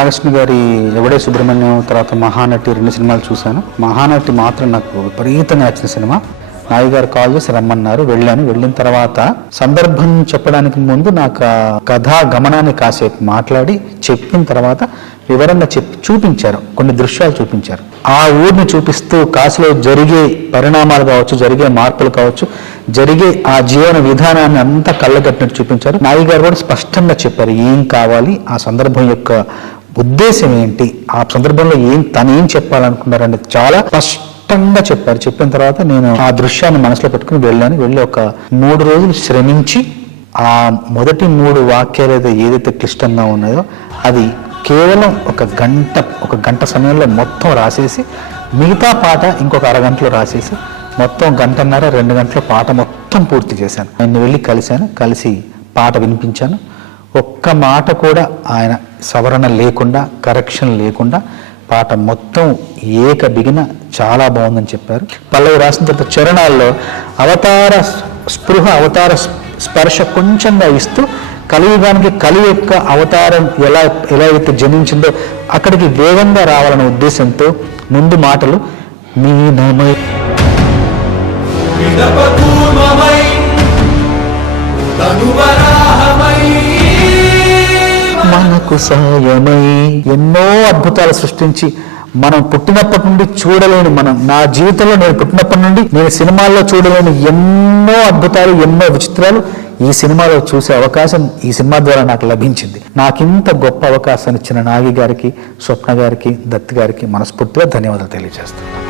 నాగకృష్ణ గారి ఎవడే సుబ్రహ్మణ్యం, తర్వాత మహానటి 2 సినిమాలు చూశాను. మహానటి మాత్రం నాకు విపరీతంగా నచ్చిన సినిమా. నాయుడు గారు కాల్ చేసి రమ్మన్నారు, వెళ్ళాను. వెళ్ళిన తర్వాత సందర్భం చెప్పడానికి ముందు నాకు కథా గమనాన్ని కాసేపు మాట్లాడి చెప్పిన తర్వాత వివరంగా చూపించారు, కొన్ని దృశ్యాలు చూపించారు. ఆ ఊరిని చూపిస్తూ కాశీలో జరిగే పరిణామాలు కావచ్చు, జరిగే మార్పులు కావచ్చు, జరిగే ఆ జీవన విధానాన్ని అంతా కళ్ళగట్టినట్టు చూపించారు. నాయుడు గారు కూడా స్పష్టంగా చెప్పారు ఏం కావాలి, ఆ సందర్భం యొక్క ఉద్దేశం ఏంటి, ఆ సందర్భంలో తను ఏం చెప్పాలనుకున్నారని చాలా స్పష్టంగా చెప్పారు. చెప్పిన తర్వాత నేను ఆ దృశ్యాన్ని మనసులో పెట్టుకుని వెళ్ళాను. వెళ్ళి ఒక 3 రోజులు శ్రమించి ఆ మొదటి 3 వాక్యాలు ఏదైతే క్లిష్టంగా ఉన్నాయో అది కేవలం ఒక గంట సమయంలో మొత్తం రాసేసి, మిగతా పాట ఇంకొక అరగంటలో రాసేసి మొత్తం 1.5-2 గంటల పాట మొత్తం పూర్తి చేశాను. ఆయన వెళ్ళి కలిసి పాట వినిపించాను. ఒక్క మాట కూడా ఆయన సవరణ లేకుండా, కరెక్షన్ లేకుండా పాట మొత్తం బిగిన చాలా బాగుందని చెప్పారు. పల్లవి రాసిన తర్వాత చరణాల్లో అవతార స్పృహ, అవతార స్పర్శ కొంచెంగా ఇస్తూ కలియుగానికి కలి యొక్క అవతారం ఎలా అయితే జనించిందో అక్కడికి వేగంగా రావాలనే ఉద్దేశంతో ముందు మాటలు మీనమై మనకు సాయమై ఎన్నో అద్భుతాలు సృష్టించి మనం పుట్టినప్పటి నుండి చూడలేని, నా జీవితంలో నేను పుట్టినప్పటి నుండి నేను సినిమాల్లో చూడలేని ఎన్నో అద్భుతాలు, ఎన్నో విచిత్రాలు ఈ సినిమాలో చూసే అవకాశం ఈ సినిమా ద్వారా నాకు లభించింది. నాకింత గొప్ప అవకాశాన్ని ఇచ్చిన నాగి గారికి, స్వప్న గారికి, దత్ గారికి మనస్ఫూర్తిగా ధన్యవాదాలు తెలియజేస్తున్నాను.